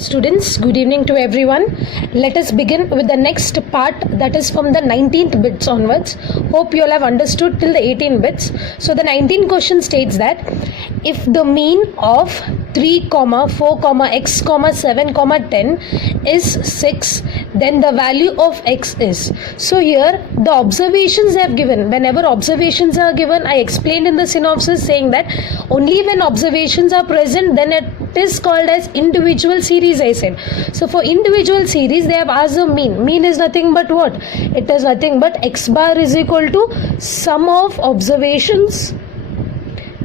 Students, good evening to everyone. Let us begin with the next part, that is from the 19th bits onwards. Hope you all have understood till the 18 bits. So the 19th question states that if the mean of 3, 4, x, 7, 10 is 6, then the value of x is. So here the observations they have given. Whenever observations are given, I explained in the synopsis saying that only when observations are present, then it is called as individual series, I said. So for individual series, they have asked the mean. Mean is nothing but what? It is nothing but x bar is equal to sum of observations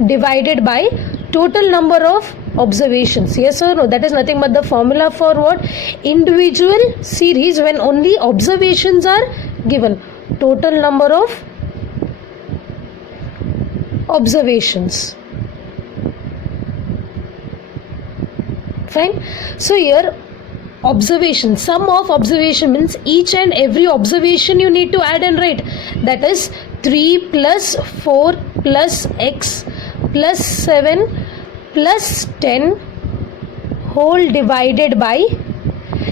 divided by total number of observations. Yes or no? That is nothing but the formula for what? Individual series when only observations are given. Total number of observations. Fine. So here observation, sum of observation means each and every observation you need to add and write. That is 3 plus 4 plus x plus 7 plus 10 whole divided by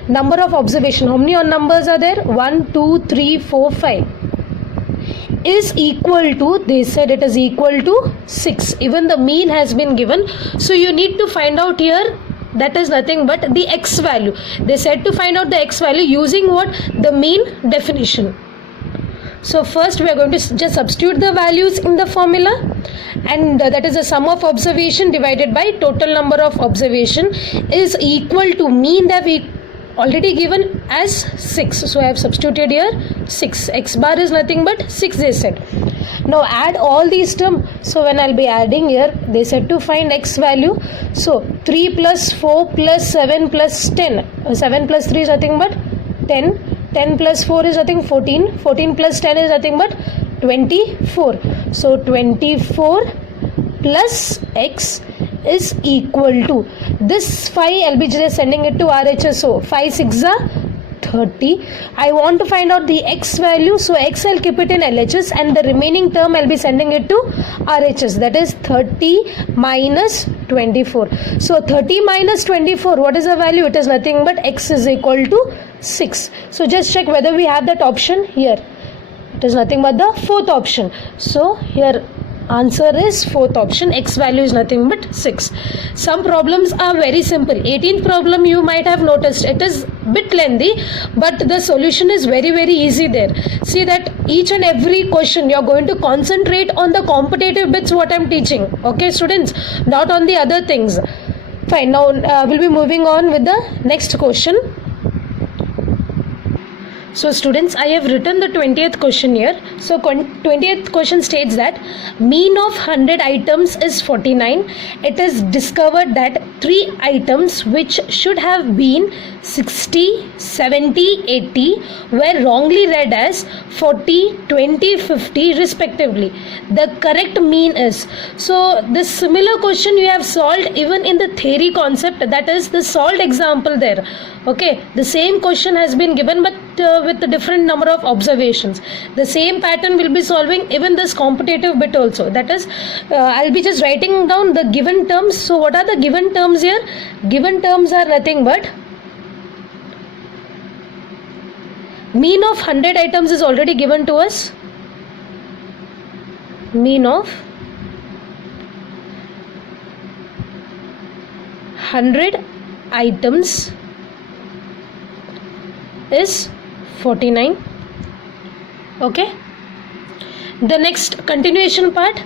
number of observation. How many numbers are there? 1, 2, 3, 4, 5 is equal to, they said it is equal to 6. Even the mean has been given. So you need to find out here, that is nothing but the x value. They said to find out the x value using what? The mean definition. So first we are going to just substitute the values in the formula, and that is the sum of observation divided by total number of observation is equal to mean that we already given as 6. So I have substituted here 6. X bar is nothing but 6, they said. Now add all these terms. So when I'll be adding here, they said to find x value. So 3 plus 4 plus 7 plus 10. 7 plus 3 is nothing but 10. 10 plus 4 is nothing 14. 14 plus 10 is nothing but 24. So 24 plus x is equal to this 5. I'll be just sending it to RHS. So 5 6 are 30. I want to find out the x value. So x I'll keep it in LHS and the remaining term I'll be sending it to RHS. That is 30 minus 24. So 30 minus 24, what is the value? It is nothing but x is equal to 6. So just check whether we have that option here. It is nothing but the fourth option. So here answer is fourth option. X value is nothing but 6. Some problems are very simple. 18th problem you might have noticed, it is bit lengthy, but the solution is very easy there. See that each and every question you are going to concentrate on the competitive bits what I am teaching. Okay students, not on the other things. Fine. Now we'll be moving on with the next question. So students, I have written the 20th question here. So 20th question states that mean of 100 items is 49. It is discovered that 3 items which should have been 60, 70, 80 were wrongly read as 40, 20, 50 respectively. The correct mean is. So this similar question you have solved even in the theory concept, that is the solved example there. Okay, the same question has been given but with a different number of observations. The same pattern will be solving even this competitive bit also. That is, I'll be just writing down the given terms. So what are the given terms here? Given terms are nothing but mean of 100 items is already given to us. Mean of 100 items is 49. Okay. The next continuation part,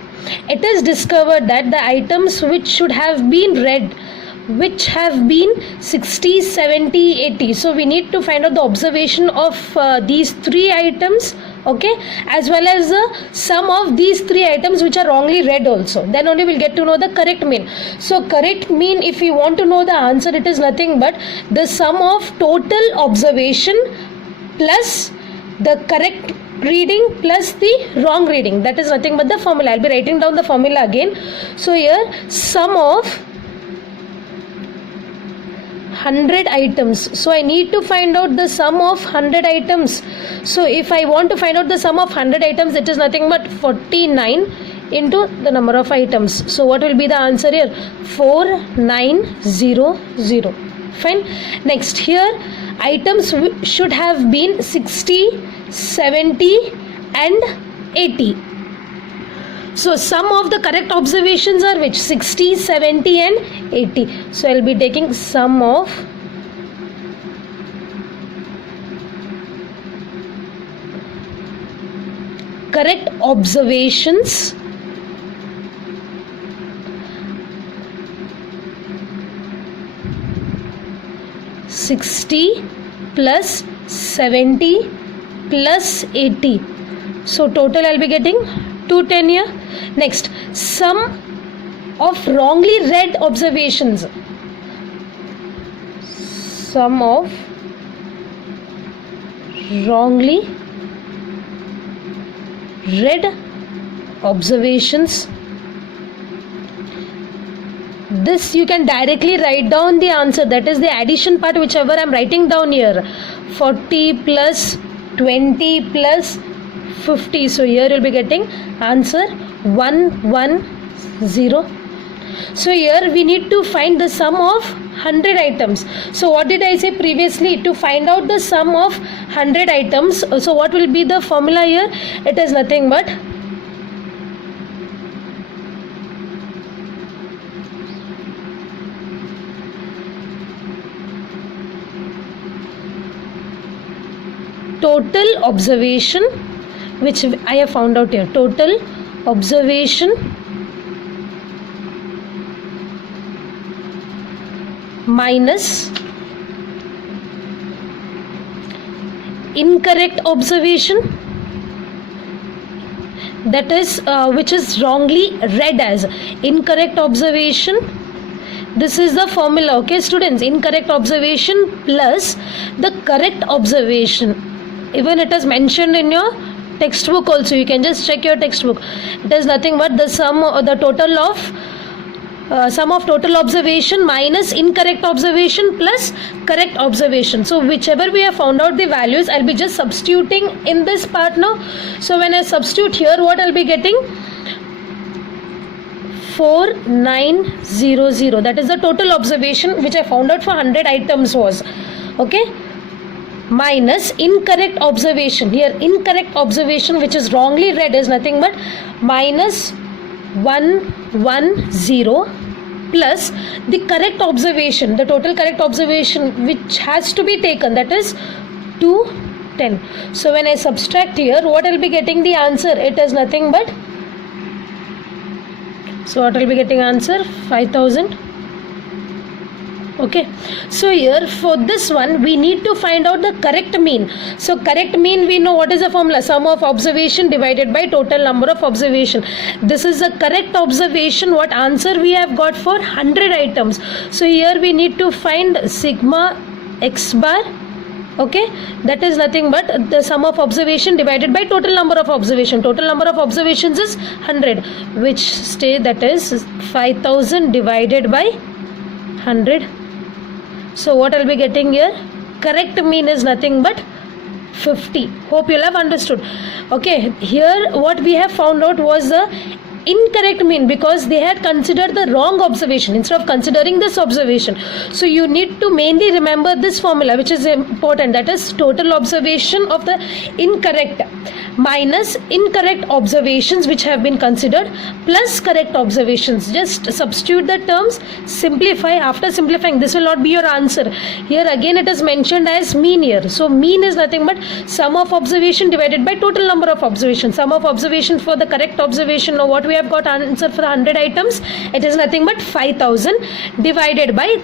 it is discovered that the items which should have been read, which have been 60, 70, 80. So we need to find out the observation of these 3 items. Okay, as well as the sum of these 3 items which are wrongly read also. Then only we'll get to know the correct mean. So correct mean, if you want to know the answer, it is nothing but the sum of total observation plus the correct reading plus the wrong reading. That is nothing but the formula. I'll be writing down the formula again. So here sum of 100 items. So I need to find out the sum of 100 items. So if I want to find out the sum of 100 items, it is nothing but 49 into the number of items. So what will be the answer here? 4900. Fine. Next, here items should have been 60, 70 and 80. So some of the correct observations are which? 60, 70 and 80. So I'll be taking sum of correct observations (60 plus 70 plus 80). So total I'll be getting 210 here. Next, sum of wrongly read observations. Sum of wrongly read observations. This you can directly write down the answer, that is the addition part, whichever I am writing down here. 40 plus 20 plus 50. So here you will be getting answer 110. So here we need to find the sum of 100 items. So what did I say previously? To find out the sum of 100 items, so what will be the formula here? It is nothing but total observation, which I have found out here. Total observation minus incorrect observation, that is which is wrongly read as incorrect observation. This is the formula, okay students? Incorrect observation plus the correct observation. Even it is mentioned in your textbook also. You can just check your textbook. It is nothing but the sum or the total of sum of total observation minus incorrect observation plus correct observation. So whichever we have found out the values, I'll be just substituting in this part now. So when I substitute here, what I'll be getting? 4900. That is the total observation which I found out for 100 items was. Okay. Minus incorrect observation. Here incorrect observation which is wrongly read is nothing but minus 110 plus the correct observation, the total correct observation which has to be taken, that is 210. So when I subtract here, what I will be getting the answer? It is nothing but, so what I will be getting answer? 5000. Okay, so here for this one we need to find out the correct mean. So correct mean, we know what is the formula? Sum of observation divided by total number of observation. This is the correct observation. What answer we have got for 100 items? So here we need to find sigma x bar. Okay, that is nothing but the sum of observation divided by total number of observation. Total number of observations is 100, which stay, that is 5000 divided by 100. So what I'll be getting here? Correct mean is nothing but 50. Hope you'll have understood. Okay, here what we have found out was the incorrect mean, because they had considered the wrong observation instead of considering this observation. So you need to mainly remember this formula, which is important, that is total observation of the incorrect minus incorrect observations which have been considered plus correct observations. Just substitute the terms, simplify. After simplifying, this will not be your answer. Here again it is mentioned as mean here. So mean is nothing but sum of observation divided by total number of observations. Sum of observation for the correct observation. Now what we have got answer for the 100 items? It is nothing but 5000 divided by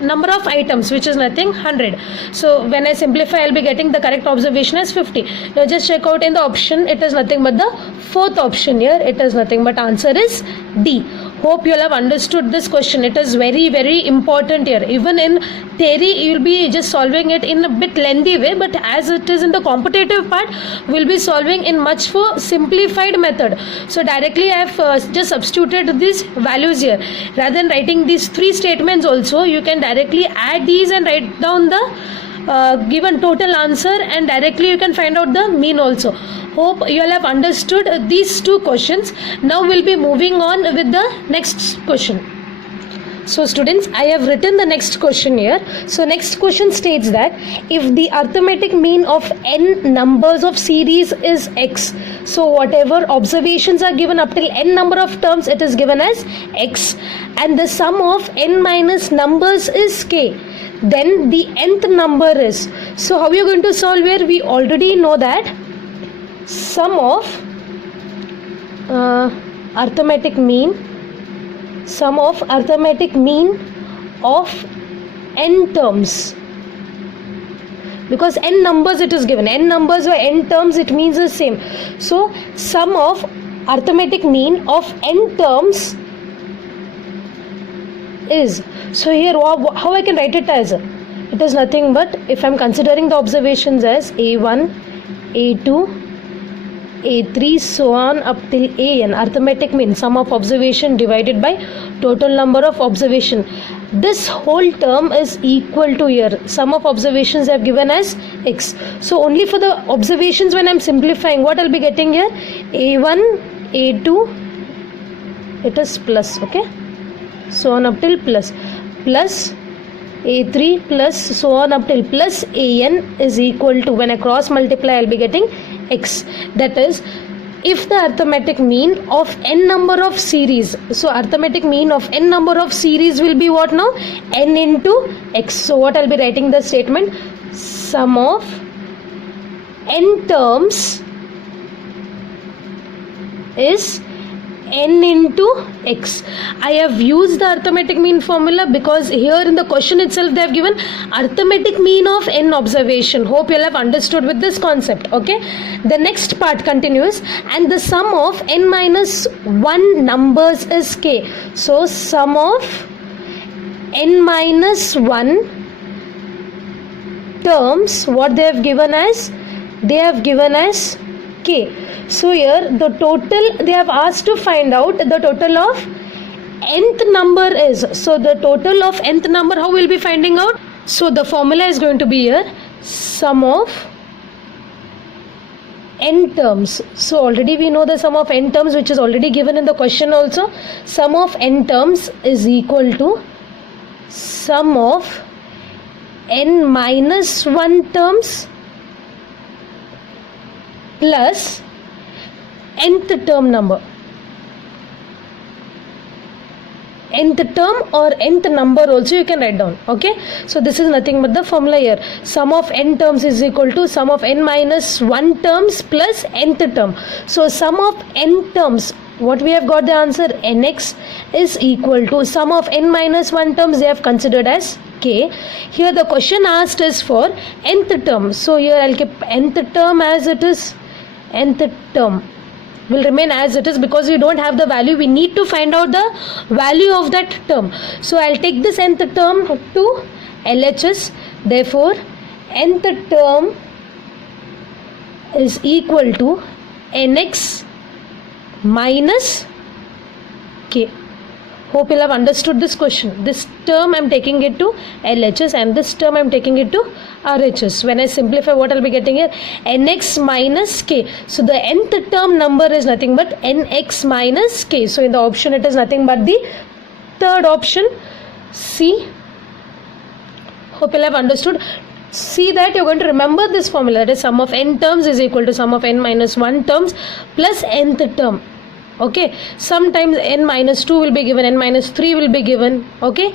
number of items, which is nothing 100. So when I simplify, I'll be getting the correct observation as 50. Now just check out in the option, it is nothing but the fourth option here. It is nothing but answer is D. Hope you all have understood this question. It is very, very important here. Even in theory, you will be just solving it in a bit lengthy way, but as it is in the competitive part, we will be solving in much for simplified method. So directly I have just substituted these values here. Rather than writing these three statements also, you can directly add these and write down the given total answer, and directly you can find out the mean also. Hope you all have understood these two questions. Now we'll be moving on with the next question. So students, I have written the next question here. So next question states that if the arithmetic mean of n numbers of series is x, so whatever observations are given up till n number of terms, it is given as x, and the sum of n minus numbers is k, then the nth number is. So how are you going to solve here? We already know that sum of arithmetic mean of n terms, because n numbers it is given, n numbers or n terms, it means the same. So sum of arithmetic mean of n terms is, so here how I can write it as, it is nothing but, if I am considering the observations as a1, a2, a3, so on up till an, arithmetic mean sum of observation divided by total number of observation. This whole term is equal to here, sum of observations I have given as x. So only for the observations, when I am simplifying, what I will be getting here, a1, a2, it is plus, okay, so on up till plus a3 plus so on up till plus an is equal to, when I cross multiply, I will be getting x. That is, if the arithmetic mean of n number of series, so arithmetic mean of n number of series will be what now, n into x. So what I will be writing the statement, sum of n terms is n into x. I have used the arithmetic mean formula because here in the question itself they have given arithmetic mean of n observation. Hope you all have understood with this concept. Okay, the next part continues, and the sum of n minus 1 numbers is k. So sum of n minus 1 terms, what they have given as, they have given as k. So here the total, they have asked to find out the total of nth number is. So the total of nth number, how we'll be finding out? So the formula is going to be here, sum of n terms. So already we know the sum of n terms, which is already given in the question also. Sum of n terms is equal to sum of n minus 1 terms plus nth term number, nth term or nth number also you can write down. Okay, so this is nothing but the formula here, sum of n terms is equal to sum of n minus 1 terms plus nth term. So sum of n terms, what we have got the answer, nx is equal to sum of n minus 1 terms, they have considered as k. Here the question asked is for nth term, so here I'll keep nth term as it is, nth term will remain as it is because we don't have the value, we need to find out the value of that term. So I'll take this nth term to LHS, therefore nth term is equal to nx minus k. Hope you'll have understood this question. This term I'm taking it to LHS and this term I'm taking it to RHS. When I simplify, what I'll be getting here, nx minus k. So the nth term number is nothing but nx minus k. So in the option it is nothing but the third option, C. Hope you'll have understood. See that you're going to remember this formula, that is sum of n terms is equal to sum of n minus 1 terms plus nth term. Okay, sometimes n minus 2 will be given, n minus 3 will be given. Okay,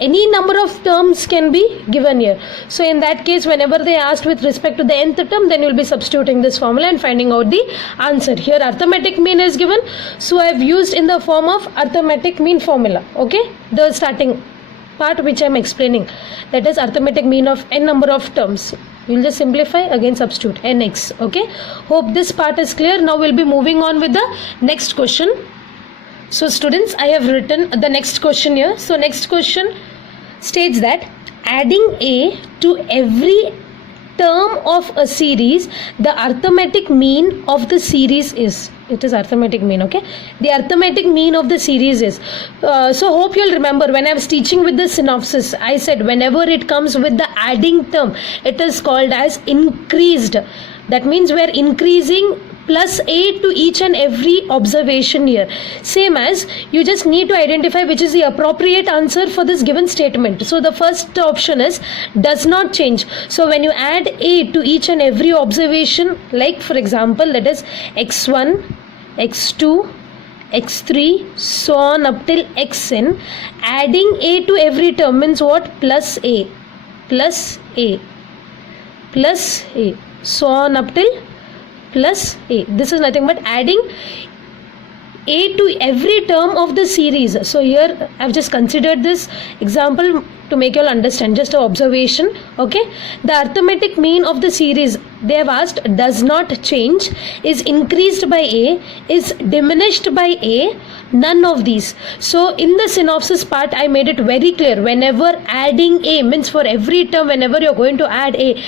any number of terms can be given here. So in that case, whenever they asked with respect to the nth term, then you'll be substituting this formula and finding out the answer. Here arithmetic mean is given, so I have used in the form of arithmetic mean formula. Okay, the starting part which I am explaining, that is arithmetic mean of n number of terms. We'll just simplify, again substitute nx. Okay, hope this part is clear. Now we'll be moving on with the next question. So students, I have written the next question here. So next question states that adding a to every term of a series, the arithmetic mean of the series is, it is arithmetic mean. Okay, the arithmetic mean of the series is, so hope you'll remember when I was teaching with the synopsis, I said whenever it comes with the adding term, it is called as increased. That means we are increasing plus a to each and every observation here. Same as you just need to identify which is the appropriate answer for this given statement. So the first option is does not change. So when you add a to each and every observation, like for example, that is x1, x2, x3, so on up till xn, adding a to every term means what? Plus a, plus a, plus a, so on up till plus a. This is nothing but adding a to every term of the series. So here I've just considered this example to make you all understand, just an observation. Okay, the arithmetic mean of the series they have asked does not change, is increased by a, is diminished by a, none of these. So in the synopsis part I made it very clear, whenever adding a means for every term, whenever you're going to add a,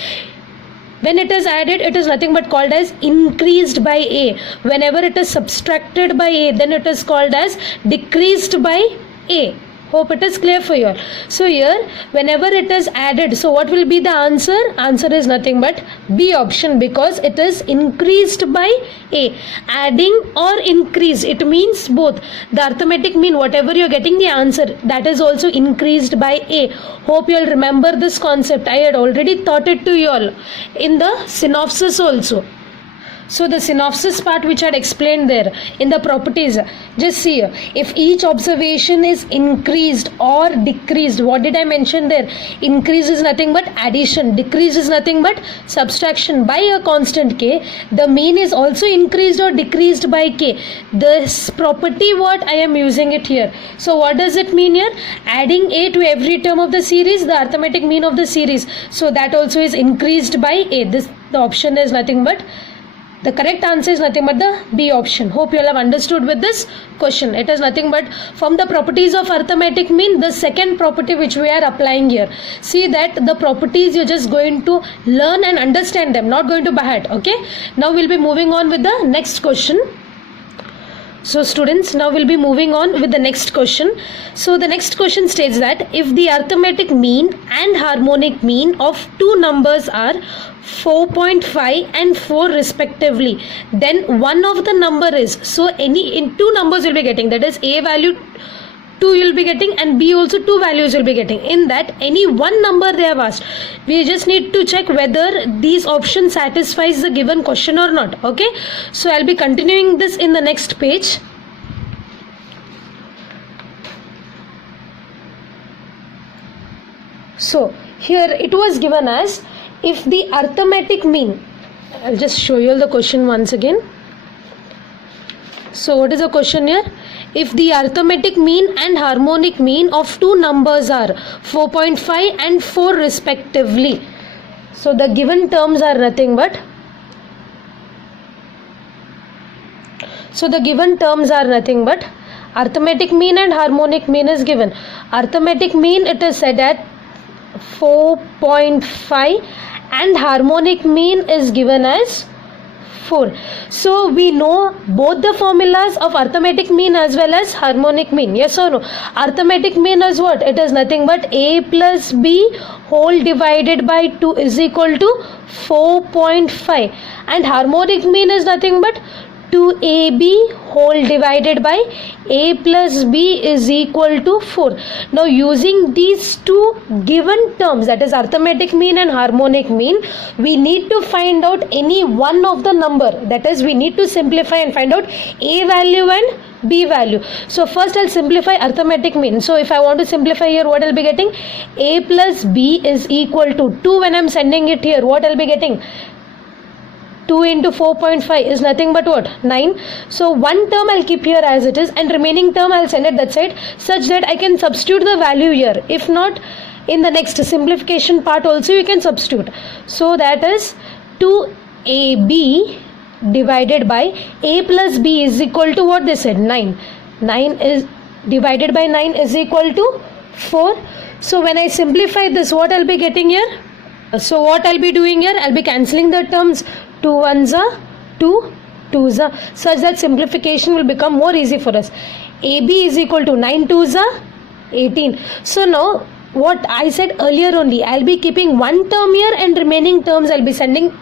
when it is added, it is nothing but called as increased by a. Whenever it is subtracted by a, then it is called as decreased by a. Hope it is clear for you all. So here, whenever it is added, so what will be the answer? Answer is nothing but B option, because it is increased by a. Adding or increase, it means both. The arithmetic mean, whatever you are getting the answer, that is also increased by a. Hope you all remember this concept. I had already taught it to you all in the synopsis also. So the synopsis part which I had explained there in the properties, just see here, if each observation is increased or decreased, what did I mention there? Increase is nothing but addition, decrease is nothing but subtraction by a constant k. The mean is also increased or decreased by k. This property what I am using it here. So what does it mean here? Adding a to every term of the series, the arithmetic mean of the series. So that also is increased by a. This, the option is nothing but, the correct answer is nothing but the B option. Hope you all have understood with this question. It is nothing but from the properties of arithmetic mean, the second property which we are applying here. See that the properties you're just going to learn and understand them, not going to by heart. Okay. Now we'll be moving on with the next question. So students, now we'll be moving on with the next question. So the next question states that if the arithmetic mean and harmonic mean of two numbers are 4.5 and 4 respectively, then one of the number is, so any in two numbers you'll be getting, that is a value 2 you'll be getting and b also 2 values you'll be getting. In that any one number they have asked, we just need to check whether these options satisfies the given question or not. Okay, so I'll be continuing this in the next page. So here it was given as, if the arithmetic mean, I'll just show you the question once again. So what is the question here? If the arithmetic mean and harmonic mean of two numbers are 4.5 and 4 respectively. So the given terms are nothing but, arithmetic mean and harmonic mean is given. Arithmetic mean, it is said at 4.5 and harmonic mean is given as 4. So we know both the formulas of arithmetic mean as well as harmonic mean. Yes or no? Arithmetic mean is what? It is nothing but a plus b whole divided by 2 is equal to 4.5. And harmonic mean is nothing but 2ab whole divided by a plus b is equal to 4. Now using these two given terms, that is arithmetic mean and harmonic mean, we need to find out any one of the number, that is we need to simplify and find out a value and b value. So first I'll simplify arithmetic mean. So if I want to simplify here, what I'll be getting? A plus b is equal to 2. When I'm sending it here, what I'll be getting? 2 into 4.5 is nothing but what? 9. So one term I'll keep here as it is and remaining term I'll send it that side, such that I can substitute the value here. If not, in the next simplification part also you can substitute. So that is 2ab divided by a plus b is equal to what they said? 9. 9 is divided by 9 is equal to 4. So when I simplify this, what I'll be getting here? So what I'll be doing here? I'll be cancelling the terms. 2 ones are 2 2s are, such that simplification will become more easy for us. AB is equal to 9 2s are 18. So now what I said earlier only, I'll be keeping one term here and remaining terms I'll be sending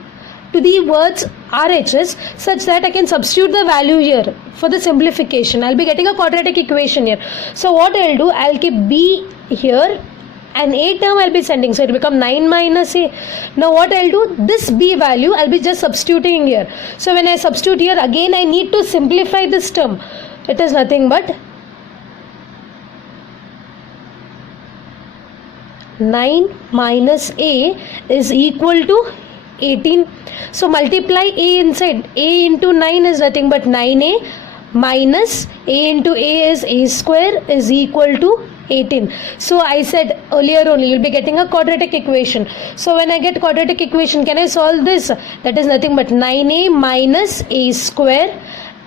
to the words RHS such that I can substitute the value here for the simplification. I'll be getting a quadratic equation here. So what I'll do, I'll keep B here and A term I'll be sending, so it will become 9 minus A. Now what I'll do, this B value I'll be just substituting here. So when I substitute here, again I need to simplify this term. It is nothing but 9 minus A is equal to 18. So multiply A inside. A into 9 is nothing but 9A minus A into A is A square is equal to 18. So I said earlier only you'll be getting a quadratic equation. So when I get quadratic equation, can I solve this? That is nothing but 9A minus A square.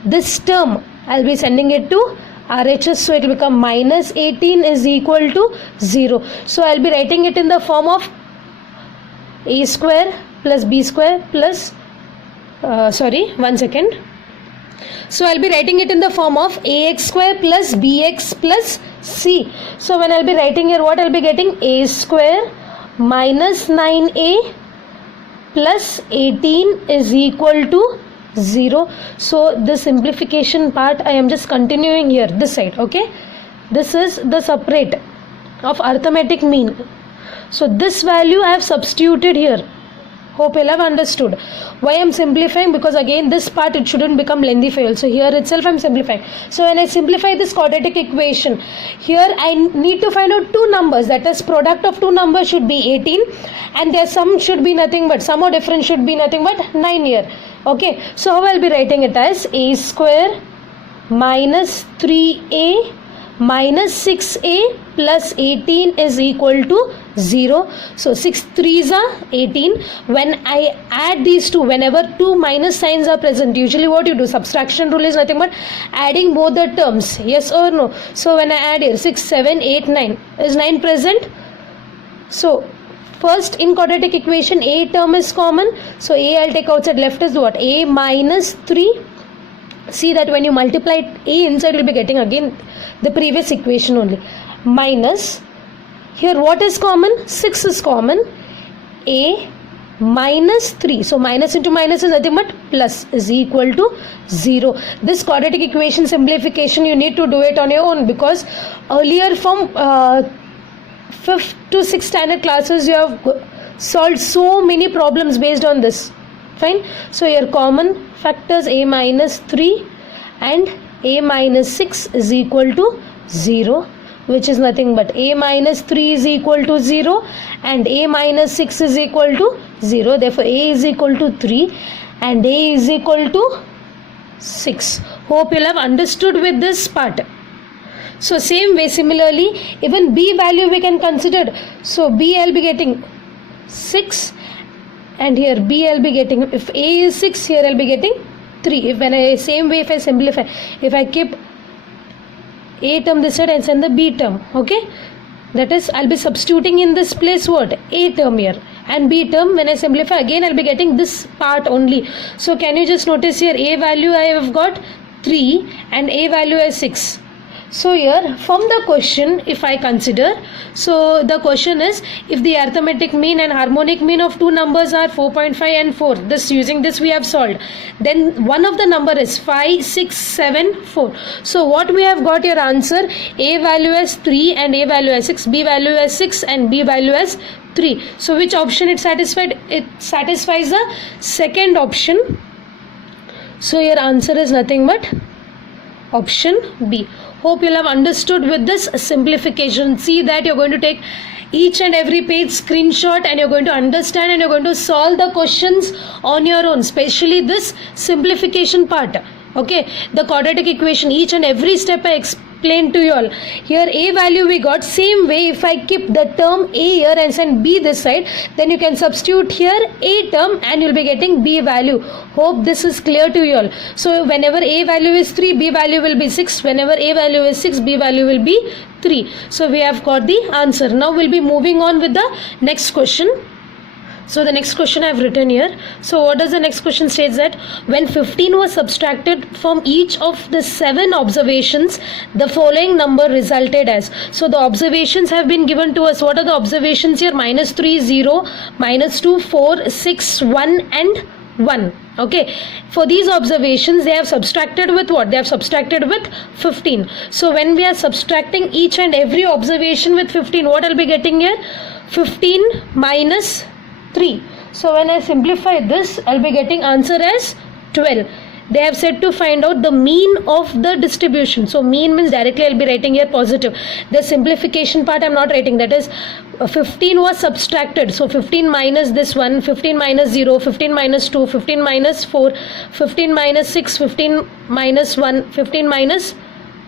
This term I'll be sending it to RHS, so it will become minus 18 is equal to 0. So I'll be writing it in the form of A square plus B square plus So I'll be writing it in the form of AX square plus BX plus C. So when I'll be writing here, what I'll be getting? A square minus 9A plus 18 is equal to 0. So the simplification part I am just continuing here, this side, okay? This is the separate of arithmetic mean. So this value I have substituted here. Hope you'll have understood. Why I am simplifying? Because again this part it shouldn't become lengthy for you. So here itself I am simplifying. So when I simplify this quadratic equation, here I need to find out two numbers. That is, product of two numbers should be 18 and their sum should be nothing but, sum or difference should be nothing but 9 here. Okay, so how I'll be writing it as A square minus 3A minus 6A plus 18 is equal to 0. So 6 3s are 18. When I add these two, whenever two minus signs are present, usually what you do, subtraction rule is nothing but adding both the terms, yes or no. So when I add here 6 7 8 9, is 9 present? So first in quadratic equation A term is common, so A I'll take outside, left is what? A minus 3. See that when you multiply A inside, you'll be getting again the previous equation only. Minus, here what is common? 6 is common. A minus 3. So minus into minus is nothing but plus is equal to 0. This quadratic equation simplification you need to do it on your own, because earlier from 5th to 6th standard classes you have solved so many problems based on this. Fine. So your common factors A minus 3 and A minus 6 is equal to 0, which is nothing but A minus 3 is equal to 0 and A minus 6 is equal to 0. Therefore A is equal to 3 and A is equal to 6. Hope you'll have understood with this part. So same way, similarly, even B value we can consider. So B I'll be getting 6 and here B I'll be getting, if A is 6, here I'll be getting 3. If when I same way, if I simplify, if I keep A term this side and send the B term, okay, that is I'll be substituting in this place what? A term here, and B term when I simplify again I'll be getting this part only. So can you just notice here, A value I have got 3 and A value is 6. So here from the question, if I consider, so the question is, if the arithmetic mean and harmonic mean of two numbers are 4.5 and 4, this using this we have solved, then one of the number is 5 6 7 4. So what we have got your answer, A value as 3 and A value as 6, B value as 6 and B value as 3. So which option it satisfied? It satisfies the second option. So your answer is nothing but option B. Hope you'll have understood with this simplification. See that you're going to take each and every page screenshot and you're going to understand and you're going to solve the questions on your own, especially this simplification part. Okay, the quadratic equation, each and every step I explained to you all. Here A value we got, same way if I keep the term A here and send B this side, then you can substitute here A term and you'll be getting B value. Hope this is clear to you all. So whenever A value is 3, B value will be 6. Whenever A value is 6, B value will be 3. So we have got the answer. Now we'll be moving on with the next question. So the next question I have written here. So what does the next question states that when 15 was subtracted from each of the 7 observations, the following number resulted as. So the observations have been given to us. What are the observations here? -3 0, -2 4 6 1 and 1. Okay, for these observations they have subtracted with what? They have subtracted with 15. So when we are subtracting each and every observation with 15, what I'll be getting here? 15 minus 3. So when I simplify this, I'll be getting answer as 12. They have said to find out the mean of the distribution. So mean means directly I'll be writing here positive. The simplification part I'm not writing, that is 15 was subtracted. So 15 minus this one, 15 minus 0, 15 minus 2, 15 minus 4, 15 minus 6, 15 minus 1, 15 minus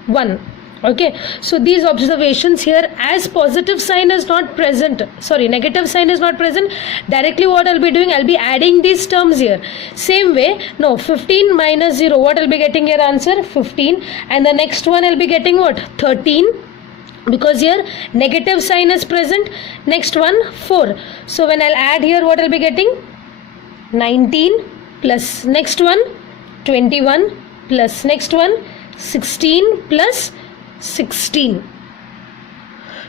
1. Okay, so these observations here, as positive sign is not present, sorry, negative sign is not present, directly what I'll be doing, I'll be adding these terms here. Same way, no, 15 minus 0, what I'll be getting here answer? 15. And the next one I'll be getting what? 13. Because here negative sign is present. Next one 4. So when I'll add here, what I'll be getting? 19 plus next one 21 plus next one 16 plus 16.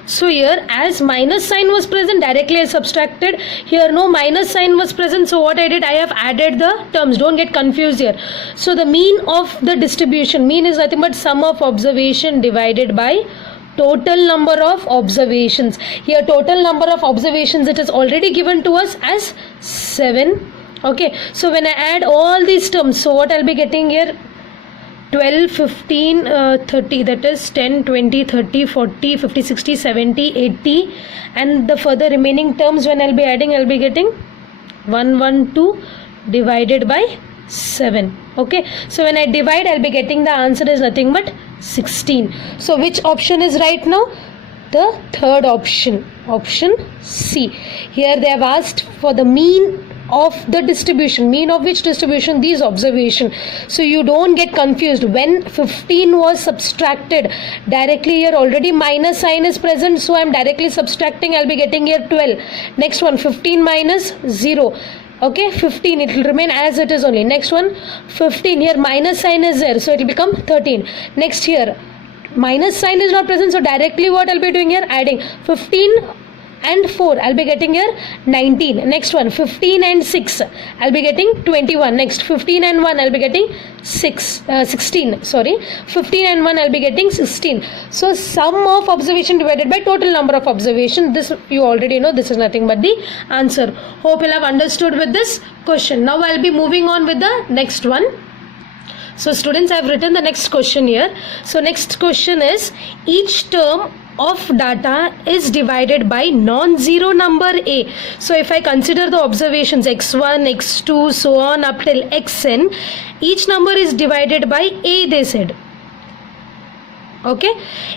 So here as minus sign was present, directly I subtracted. Here no minus sign was present, so what I did, I have added the terms. Don't get confused here. So the mean of the distribution, mean is nothing but sum of observation divided by total number of observations. Here total number of observations, it is already given to us as 7. Okay, so when I add all these terms, so what I'll be getting here? 12, 15, 30, that is 10, 20, 30, 40, 50, 60, 70, 80, and the further remaining terms when I'll be adding, I'll be getting 112 divided by 7. Okay, so when I divide, I'll be getting the answer is nothing but 16. So which option is right now? The third option, option C. Here they have asked for the mean of the distribution. Mean of which distribution? These observation. So you don't get confused. When 15 was subtracted, directly here already minus sign is present, so I am directly subtracting. I'll be getting here 12. Next one 15 minus 0. Okay, 15, it will remain as it is only. Next one 15, here minus sign is there, so it will become 13. Next here minus sign is not present, so directly what I'll be doing here, adding 15 and 4, I'll be getting here 19. Next one 15 and 6, I'll be getting 21. Next 15 and 1, I'll be getting 16. Sorry, 15 and 1, I'll be getting 16. So sum of observation divided by total number of observation, this you already know, this is nothing but the answer. Hope you'll have understood with this question. Now I'll be moving on with the next one. So students, I've written the next question here. So next question is, each term of data is divided by non-zero number a. So if I consider the observations x1, x2, so on up till xn, each number is divided by a, they said. Okay,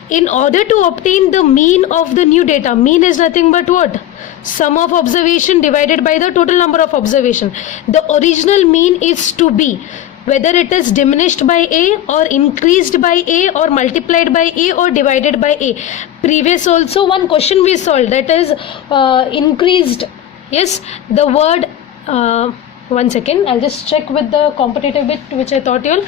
in order to obtain the mean of the new data, mean is nothing but what? Sum of observation divided by the total number of observation. The original mean is to be whether it is diminished by a or increased by a or multiplied by a or divided by a. Previous also one question we solved, that is increased. Yes, the word 1 second, I'll just check with the competitive bit which I thought you'll.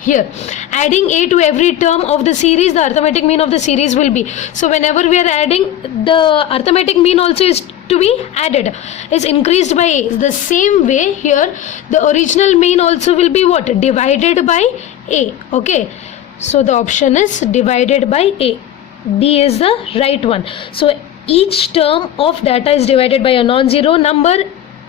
Here, adding a to every term of the series, the arithmetic mean of the series will be. So whenever we are adding, the arithmetic mean also is to be added, is increased by a. The same way here, the original mean also will be what? Divided by a. Okay, so the option is divided by a. D is the right one. So each term of data is divided by a non-zero number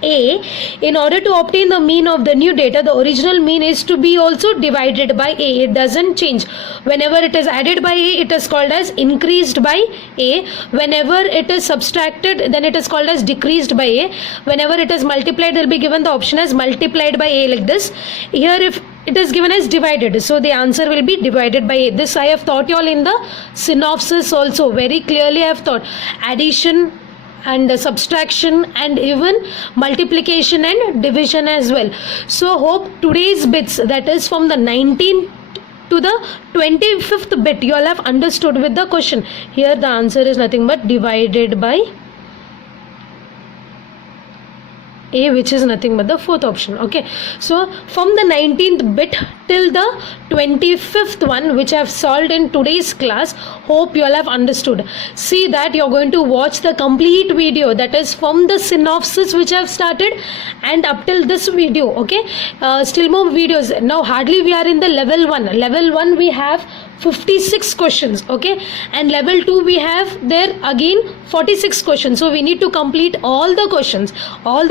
a. In order to obtain the mean of the new data, the original mean is to be also divided by a. It doesn't change. Whenever it is added by a, it is called as increased by a. Whenever it is subtracted, then it is called as decreased by a. Whenever it is multiplied, it will be given the option as multiplied by a, like this. Here if it is given as divided, so the answer will be divided by a. This I have taught you all in the synopsis also. Very clearly I have taught addition and subtraction and even multiplication and division as well. So hope today's bits, that is from the 19th to the 25th bit, you all have understood with the question. Here the answer is nothing but divided by a, which is nothing but the fourth option. Okay, so from the 19th bit till the 25th one, which I have solved in today's class. Hope you all have understood. See that you're going to watch the complete video, that is from the synopsis which I have started and up till this video. Okay, still more videos. Now hardly we are in the level 1. Level 1 we have 56 questions, okay, and level 2 we have there again 46 questions. So we need to complete all the questions. I'll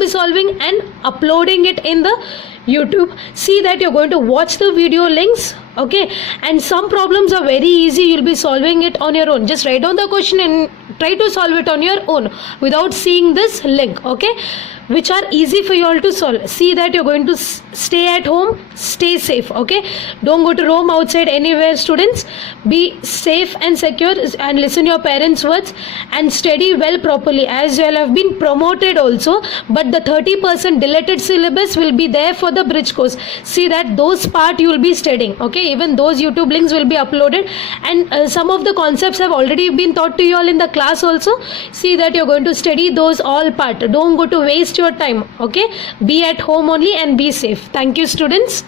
be solving and uploading it in the YouTube. See that you're going to watch the video links, okay, and some problems are very easy. You'll be solving it on your own. Just write down the question and try to solve it on your own without seeing this link, okay, which are easy for you all to solve. See that you're going to stay at home, stay safe, okay, don't go to roam outside anywhere. Students, be safe and secure and listen your parents words and study well properly, as you all have been promoted also, but the 30% deleted syllabus will be there for the bridge course. See that those part you will be studying, okay, even those YouTube links will be uploaded, and some of the concepts have already been taught to you all in the class also. See that you're going to study those all part. Don't go to waste your time, okay, be at home only and be safe. Thank you, students.